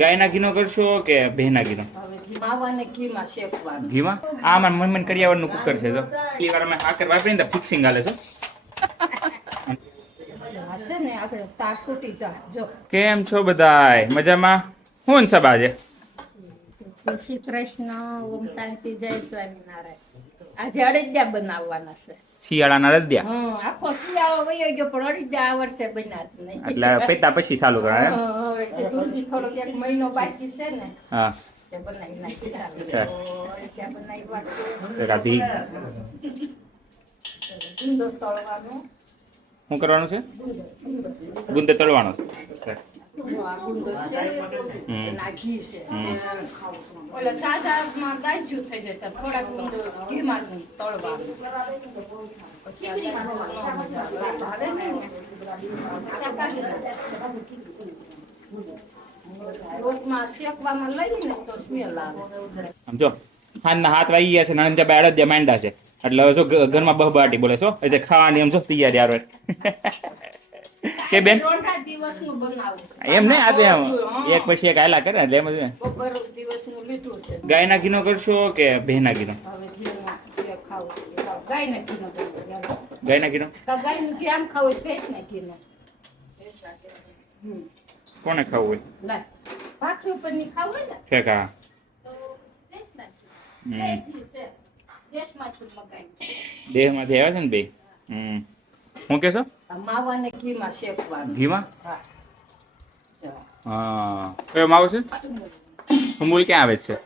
ગાયના ઘીનો કરશો કે ભેના ઘીનો? માવાને ઘીમાં શેકવાનું. ઘીમાં? આ મારા મમ્મીને કરિયાવરનું કુકર છે જો. એ વાર અમે આકર વાપરીને તો ફિક્સિંગ હાલે છે. હશે ને આપણે તાર તૂટી જાય જો. કેમ છો બધાય? મજામાં? હું સબ આજે? જય શ્રી કૃષ્ણ, ઓમ શાંતિ, જય સ્વામિનારાયણ. આજે અડદિયા બનાવવાના છે. શિયાળાના રદ્યા. આખો શિયાળો વયો ગયો પણ અડદિયા આ વર્ષે બન્યા જ નહીં. એટલે પેતા પછી ચાલુ કરે એમ? હવે દૂધી થોડોક એક મહિનો બાકી છે ને. હા. તે બનાવી નાખી. અડદિયા બનાવ્યા છે. રાધી ગુંદો તળવાનો. શું કરવાનું છે? ગુંદો તળવાનો છે. આ ગુંદો છે ના ઘી છે. ઓલા સાદામાં દાજ્યું થઈ જાય તો થોડાક ગુંદો ઘીમાં જ તળવાનું. પછી આ લોટમાં શેકવામાં લઈને તો સ્મેલ આવે. સમજો હાથના હાથ વાગી ગયા છે ને અડદિયા માંડા છે એટલે હવે જો ઘરમાં બહબાટી બોલે છો એટલે ખાવાની એમ જો તૈયારી આવે કે બેન દિવસનું બનાવું એમ ને આ તો એમ એક પછી એક આયલા કરે એટલે એમ જ ને. બપોર દિવસનું લીધું છે. ગાયના ઘીનો કરશો કે ભેના ઘીનો? હવે જે ખાવું ગાયના ઘીનો ગાયના ઘીનો? ગાયનું ઘી આમ ખાવું ભેંસના ઘીનો. કોને ખાવું હોય? લાય ભાખરી ઉપર ની ખાવું હોય ને ઠેક હા. તો ભેંસના ઘી. બે ઘી છે. દેશમાંથી મગાવી છે. દેહમાંથી આવ્યા છે ને બે. શું કહેશો? માવાને ઘીમાં શેકવાનું. ઘીમાં? હા. હા કયો માવો છે? અમૂલ ક્યાં આવે છે?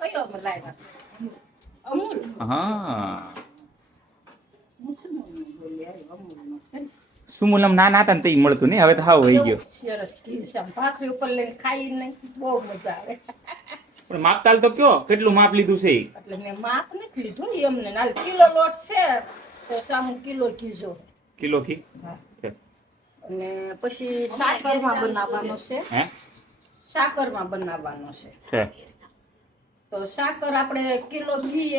કયો લાવ્યા છે? અમૂલ. હા મુસલમાન બોલે અમૂલનો છે. સુમુલમ નાના હતા ને તે મળતું નહીં હવે તો હાવ વહી ગયો. સરસ ઘી છે. ભાખરી ઉપર લઈને ખાઈ નહીં બહુ મજા આવે. પણ માપતાલ તો કયો કેટલું માપ લીધું છે? એટલે મેં માપ નથી લીધું એમને નાલ કિલો લોટ છે તો સામું કિલો ઘી જો. કિલો ઘી? અને પછી સાકરમાં બનાવવાનો છે. હે? સાકરમાં બનાવવાનો છે. છે. તો સાકર આપણે કિલો ઘી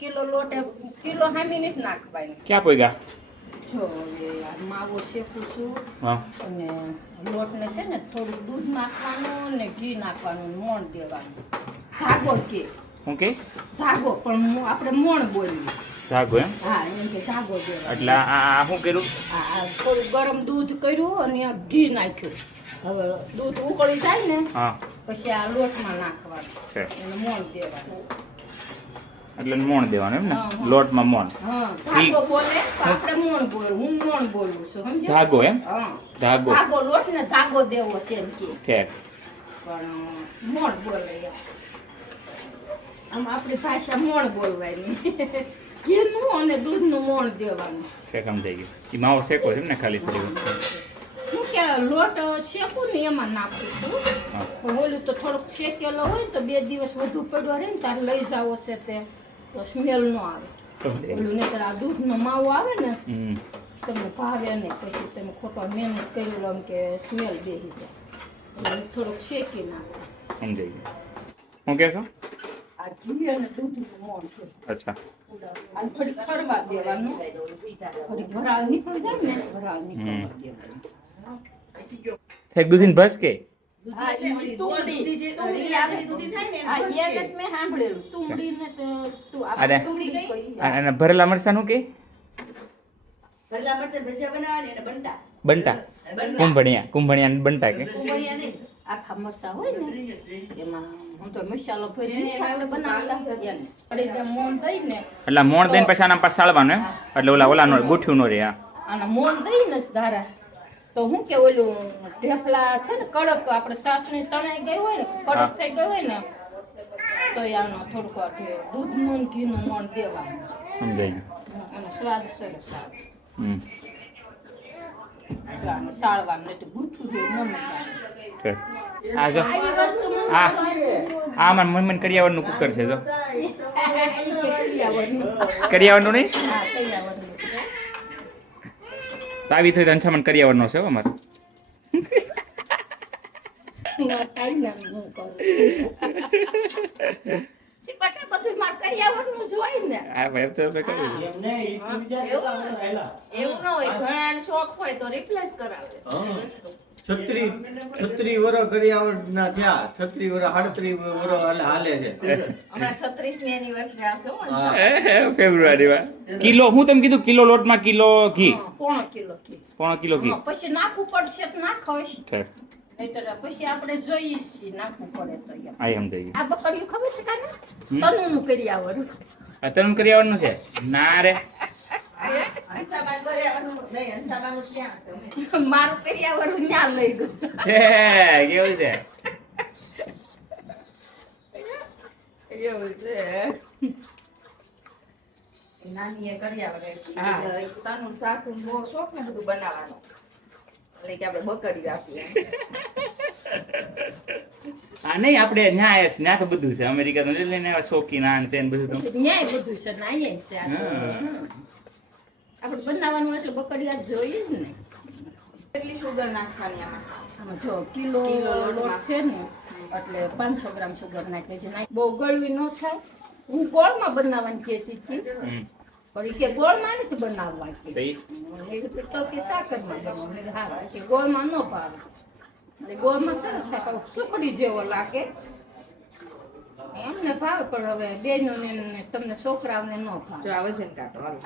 કિલો લોટ કિલો હામી નથી નાખવાની. ક્યાં પોઈગા? જો હવે આ માવો શેકું છું હા. અને લોટને છે ને થોડું દૂધ નાખવાનું ને ઘી નાખવાનું મોણ દેવાનું. ધાગો કે શું કે? ધાગો પણ આપણે મોણ બોલીએ. જાગો એમ? હા એમ કે ધાગો દેવાનો. એટલે આ શું કર્યું? આ થોડું ગરમ દૂધ કર્યું અને ઘી નાખ્યું. હવે દૂધ ઉકળી જાય ને હા પછી આ લોટમાં નાખવાનું છે એને મોણ દેવાનું. એટલે મોણ દેવાનું એમ ને? હા, હા. લોટમાં મોણ. હા ધાગો બોલે તો આપણે મોણ બોલું. હું મોણ બોલું છું સમજ્યા? ધાગો એમ? હા ધાગો. ધાગો લોટ ને ધાગો દેવો છે એમ કે ઠેક. પણ મોણ બોલે એમ. આમ આપણી ભાષા મોણ બોલવાની. ઘીનું અને દૂધનું મોણ દેવાનું. ઠેક સમજાઈ ગયું. એ માવો શેકો છે એમ ને ખાલી થોડી વાર? હું કે લોટ શેકું ને એમાં નાખું છું. હા. પણ ઓલું તો થોડોક શેકેલો હોય ને તો 2 દિવસ વધુ પડ્યો રહે ને તારે લઈ જાવો છે તે તો સ્મેલ ન આવે. સમજાઈ ગયું. ઓલું નહીંતર આ દૂધનો માવો આવે ને હમ. તમને ભાવે ને પછી તમે ખોટો મહેનત કરી લો એમ કે સ્મેલ બેસી જાય. એટલે થોડોક શેકી નાખો. સમજાઈ ગયું. શું કહેશો? આ ઘી અને દૂધનું મોણ છે. અચ્છા. આ થોડીક ફરવા દેવાનું. થોડીક ભરાવ નીકળી જાય ને ભરાવ નીકળવા દેવાનું. ઠેક દૂધીને ભસ કે? હા, ઈ તુંબડી જે તુંબડી આપણી દૂધી થાય ને આ એક જ મેં સાંભળેલું તુંબડીને તો તું અરે. આપણે તુંબડી કઈ અને ભરેલા મરચાનું કે? ભરેલા મરચાં ભજીયા બનાવવાની અને બનતા. બનતા? કુંભણિયા બનતા કે? કુંભળિયા નહીં. આખા મરચાં હોય ને એમાં હું તો મસાલો ભરીને આપણે બનાવેલા છે એને અડીને મોણ દઈને એટલે મોણ દઈને પછી આના પાછા સાળવાનું એમ? એટલે ઓલા ગોઠ્યું નો રે. હા. અને મોણ દઈને જ ધારા તો હું કે ઓલું ઢેફલા છે ને કડક આપણે સાસણી તણાઈ ગઈ હોય ને કડક થઈ ગઈ હોય ને તો આનો થોડુંક દૂધનું ને ઘીનું મોણ દેવાનું સમજાઈ ગયું. અને સ્વાદ સરસ આવે. હમ. આને સાળવાનું નહીં તો ગુઠું જેવું ન મજા ઠેક. આ જો આવી વસ્તુ આ આ મારા મમ્મીને કરિયાવરનું કુકર છે જો. કરિયાવરનું નહીં? તાવી થઈ અંછામણ કરિયાવરનો છે હો અમારે. હા ભાઈ તો આપણે કર્યું. એવું ન હોય ઘણાને શોખ હોય તો રિપ્લેસ કરાવે વસ્તુ. છત્રી વર્ષ કરિયાવરના થયા 36 વર્ષ 38 વર્ષ હાલે છે હમણાં 36મી એનિવર્સરી આવશે હો. હા. ફેબ્રુઆરીમાં કિલો હું તમે કીધું કિલો લોટમાં કિલો ઘી પોણો કિલો ઘી. પોણો કિલો ઘી હા, પછી નાખવું પડશે તો નાખોશ ઠીક. નહીંતર પછી આપણે જોઈએ છીએ નાખવું પડે તો એમ. આ એમ થઈ ગયું આ બકડીયું ખબર છે કાને તનું કરી આવરું આ તરણ કરી આવવાનું છે ના રે હંસાબાન કર્યાવાનું નહીં, હંસાબાનું ક્યાં હતું? મારું કરી આવરું ન્યા લઈ ગયું હે, કેવું છે એવું છે નાનીએ કર્યા વગર. હા. એ તાનું સાસુ બહુ શોખ ને બધું બનાવવાનો. એટલે કે આપણે બકડી આપીએ. આ નહીં આપણે ન્યા તો બધું છે અમેરિકા તો લઈને આવ્યા શોખીન આ ને તે ને બધું તો ન્યાય બધું છે ને અહીંયા છે આ તો. હા. આપણે બનાવવાનું એટલે બકડિયા જોઈએ જ ને કેટલી સુગર નાખવાની આમાં? આમાં જો કિલો કિલો લોટમાં. લોટ છે ને એટલે 500 ગ્રામ સુગર નાખે છે બહુ ગળવી ન થાય હું ગોળમાં બનાવવાની કહેતી હતી હમ. પણ ઈ કે ગોળમાં નથી બનાવવા કે તો ઈ મેં કીધું તો કે સાકરમાં બનાવો મેં કીધું હા કે ગોળમાં ન ભાવે એટલે ગોળમાં સરસ થાય પણ સુખડી જેવો લાગે એમને ભાવે પણ હવે બેનોને ને તમને છોકરાઓને ન ભાવે જો આ વજન કાઢો હાલો.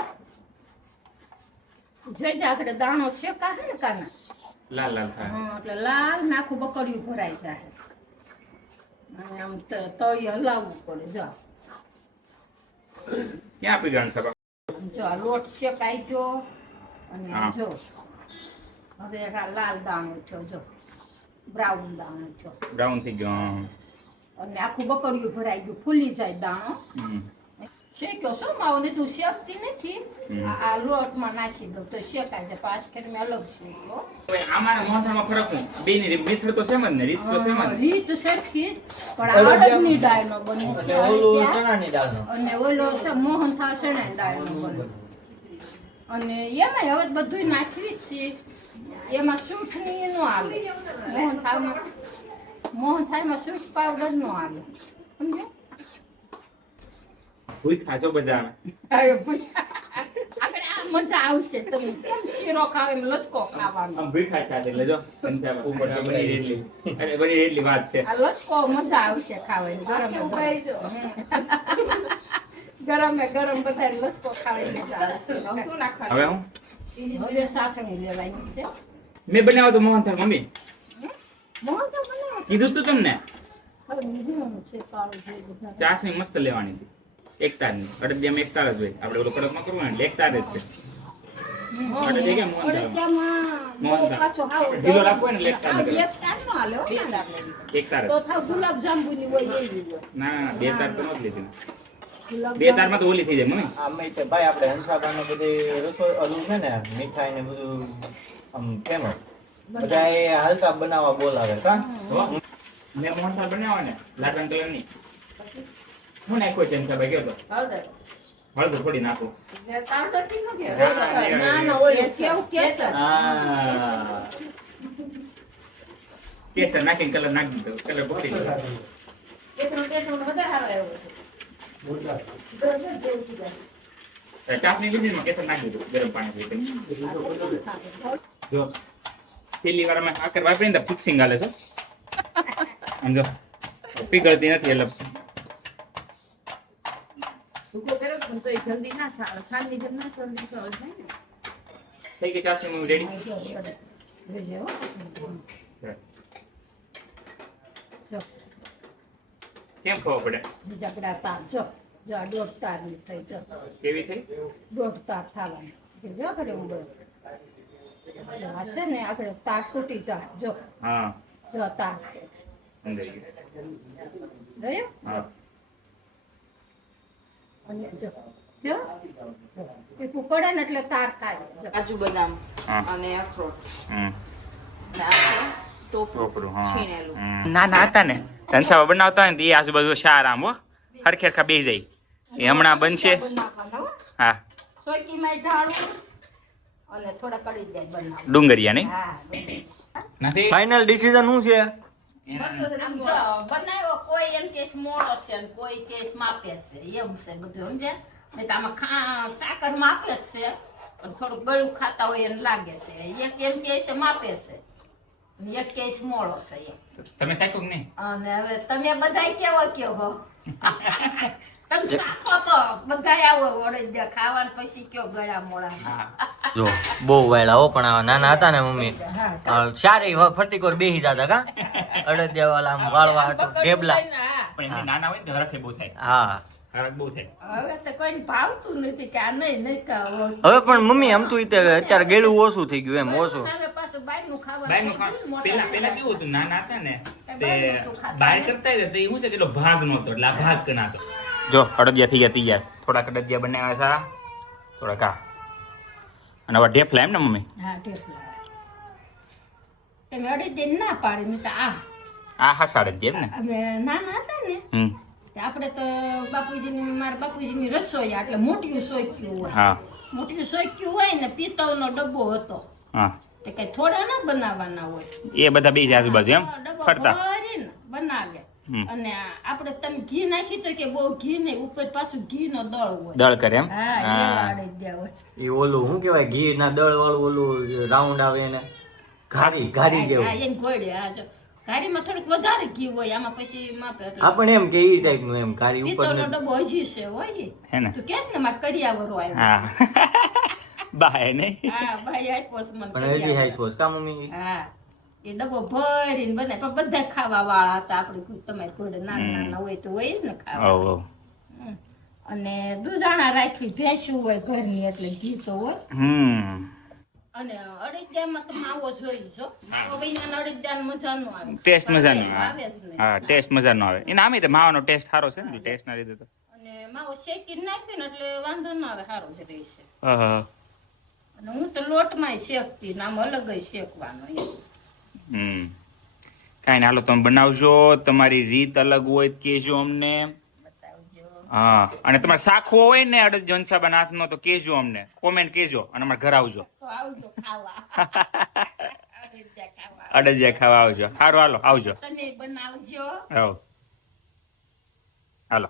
જોઈજે આગળ દાણો શેકા હે ને કાના લાલ લાલ થાય હા એટલે લાલ નાખું બકડિયું ભરાઈ જાય અને આમ તળી હલાવવું પડે જો ક્યાં પીગણ થવા જો આ લોટ શેકાઈ ગયો અને હા. જો હવે લાલ દાણો થયો જો બ્રાઉન દાણો થયો ડાઉન થઈ ગયો હા. અને આખું બકડિયું ભરાઈ ગયું ફૂલી જાય દાણો હમ. શેક્યો શું માવો ને તું શેકતી નથી હમ. આ લોટમાં નાખી દઉં તો શેકાય છે પાંચ ખેર મેં અલગ શેકો હવે અમારા મોઢામાં ફરક હું બેની રીત તો સેમ જ ને રીત તો સેમ જ ને. રીત સરખી જ, પણ આ અડદની દાળનો બને છે અને અને ઓલું ત્યાં- ચણાની દાળનો અને ઓલો છે મોહન થાળ ચણાની દાળનો બને અને એમાં હવે બધું નાખવી જ છે એમાં સૂંઠની નો આવે મોહન થાળમાં સૂંઠ પાવડર નો આવે સમજ્યો ભૂઈ ખાજો બધા અમે. અરે ભાઈ, આપણે આ મજા આવશે તમે કેમ શીરો ખાવ એમ લસકો ખાવાનો આમ ભૂઈ ખાય છે એટલે જો પંજાબ ઉપર તો બની એટલી અને બની એટલી વાત છે આ લસકો મજા આવશે ખાવાની કેવું કહી દો. ગરમે ગરમ બધા લસકો ખાવાની મજા આવશે શું નાખવાનું? હવે હું હવે સાસણી લેવાની છે મેં બનાવ્યો તો મોહનથાળ મમ્મી મોહન તો બનાવો કીધું તું તમને હવે લીધું છે કાળું જે બધા ચાસણી મસ્ત લેવાની છે એકતારની અડદિયામાં એકતાર જ હોય આપણે ઓલો કડકમાં કરવું ને એટલે એકતાર જ છે અડદ એ કેમ મોહન થાળ? મોહન થાળ. ઢીલો રાખવો હોય ને એટલે એકતાર જ કરે. એકતાર જ. તો થાવ ગુલાબ જાંબુની હોય એવી હોય ના ના બે તાર તો નથી લીધી બે તારમાં તો ઓલી થઈ જાય મમ્મી આમે તે ભાઈ આપણે હંસાબાનો બધી રસોઈ ઓલું છે ને મીઠાઈ ને બધું આમ ફેમસ બધા એ હલકા બનાવવા બોલાવે હા? હો? મેં મોહનથાળ બનાવ્યો ને લાલ કલરની હું નાખ્યો છે ભાઈ કયો તો હળદર. હળદર થોડી નાખું ને તાવ નથી ન કે? ના ના ઓલું કેવું કેસર હા કેસર નાખીને કલર નાખી દીધો કલર પકડી ગયો કેસરનો ટેસ્ટ મને વધારે સારો આવ્યો છે. ચાસણી લીધી ને કેસર નાખી દીધું ગરમ પાણી જો પેલી વાર અમે આકર વાપરીને તો ફિક્સિંગ હાલે છે સમજો પીગળતી નથી એટલે સૂકો કર્યો પણ તોય જલ્દી ના સારો. ખાંડની જેમ ના જલ્દી સારો થાય ને. થઈ ગઈ ચાસણી રેડી જોજે હો. જો કેમ ખબર પડે બીજા બધા તાર જો જો આ દોઢ તારની થઈ જો કેવી થઈ દોઢ તાર થવાની જો આગળ ઊંડો જો આ છે ને આગળ તાર તૂટી જાય જો હા જો તાર છે સમજાઈ ગયું જોયો હા અને જો જો એ પડે ને એટલે તાર થાય જો. કાજુ બદામ હા. અને અખરોટ હમ ને આ છે ટોપરું ટોપરું હા છીણેલું. નાના હતા ને ધનસાવા બનાવતા હોય ને તો એ આજુબાજુ શાર આમ હો હરખે હરખા બેસી જાય એ હમણાં બનશે બનાવવાનો હો. હા સોયકીમાં ઢાળું અને થોડા કડી જાય બનાવ ડુંગરિયા નહીં હા નથી ફાઇનલ ડિસિઝન શું છે આમ જો બનાવ્યો કોઈ એમ કેસ મોળો છે ને કોઈ કેસ માપે છે એમ છે બધું સમજ્યા નહીં તો આમાં સાકર માપે જ છે પણ થોડું ગળું ખાતા હોય એને લાગે છે એક એમ કે છે માપે છે એક કેસ મોળો છે એમ. તમે સાચું કે નહીં? અને હવે તમે બધાય કેવા કયો હો તમે સાખો તો બધાય આવો અડદિયા ખાવાનું પછી કયો ગળા મોળા. હા. જો બહુ વાયલા હો, પણ આ નાના હતા ને મમ્મી સારી ફરતી કોર બેહી જતા કા અડદિયા વાળા આમ વાળવા હાટુ ઢેબલા. હા. પણ એમને નાના હોય ને તો હરખે બહુ થાય. હા હરખ બહુ થાય. હવે તો કોઈને ભાવતું નથી કે આ નહીં ખાવો. હવે પણ મમ્મી આમ તો અત્યારે ગેળું ઓછું થઈ ગયું એમ ઓછું. હવે પાછું બહારનું બહારનું ખાવાનું પેલા કેવું હતું, નાના હતા ને તે બહાર કરતા હતા તો એવું છે કે એટલો ભાગ નહોતો, એટલે આ ભાગ કનાતો. જો અડદિયા થઈ ગયા તૈયાર. થોડાક અડદિયા બનાવ્યા છે, થોડાક આ અને હવે ઢેફલા એમ ને મમ્મી? હા ઢેફલા. તમે અડદિયા ના પાડે નહીં તો આ હા અડદિયા એમ ને? અમે નાના હતા ને આપણે તો મારા બાપુજીની રસોઈ એટલે મોટી સોયક્યું હોય. હા. મોટી સોયક્યું હોય ને પિત્તળનો ડબ્બો હતો. હા. તે કઈ થોડા ના બનાવવાના હોય. એ બધા બીજા આજુબાજુ એમ ડબ્બો ફરતા. ભરીને બનાવે. અને આપણે તમે ઘી નાખી તો કે બહુ ઘી નહીં, ઉપર પાછું ઘી નો દળ હોય. દળ કરે એમ? હા એવા અડદિયા હોય. એ ઓલું શું કહેવાય ઘી ના દળ વાળું ઓલું રાઉન્ડ આવે એને ઘારી હા જેવું. એને ઘોડે. હા જો ઘારીમાં થોડુંક વધારે ઘી હોય, આમાં પછી માપે એટલે. આપણે એમ કે ઈ ટાઈપ નું એમ ઘારી ઉપર પિત્તળનો ડબ્બો હજી છે હોય હે ને? તું કે ને મારે કરિયાવરો આવ્યો. હા. બાય નહીં? હા ભાઈ આપ્યો છે મને પણ હજી કરિયાવરો. હાઈ સોચ કા મમ્મી? હા એ ડબ્બો ભરીને બનાવે પણ બધા ખાવા વાળા હતા. આપણે તમારે ઘોડે નાના નાના હોય તો હોય જ ને ખાવા. ઓહ ઓહ. અને દૂધાણા રાખી ભેંસું હોય ઘરની એટલે ઘી તો હોય. અને અડદિયામાં તો માવો જોઈ જો. માવો વિના અડદિયાનો મજા નો આવે. ટેસ્ટ મજા નો આવે જ નહીં. હા, ટેસ્ટ મજા નો આવે. એને આમે તો માવાનો ટેસ્ટ સારો છે ને, ટેસ્ટ ના લીધે તો. અને માવો શેકીને નાખ્યો ને એટલે વાંધો ના આવે, સારો જ રહેશે. હા. અને હું તો લોટમાંય શેકતી ને આમ અલગ જ શેકવાનો એમ. કાંઈ ના, હાલો તમે બનાવજો. તમારી રીત અલગ હોય તો કહેજો અમને. બતાવજો. હા, અને તમારે શાખવો હોય ને અડદ જનસાબા હાથનો તો કહેજો અમને, કોમેન્ટ કહેજો અને અમારે ઘર આવજો. તો આવજો ખાવા. અડદિયા ખાવા. અડદિયા ખાવા આવજો. સારું હાલો આવજો. તમે બનાવજો. હાલો.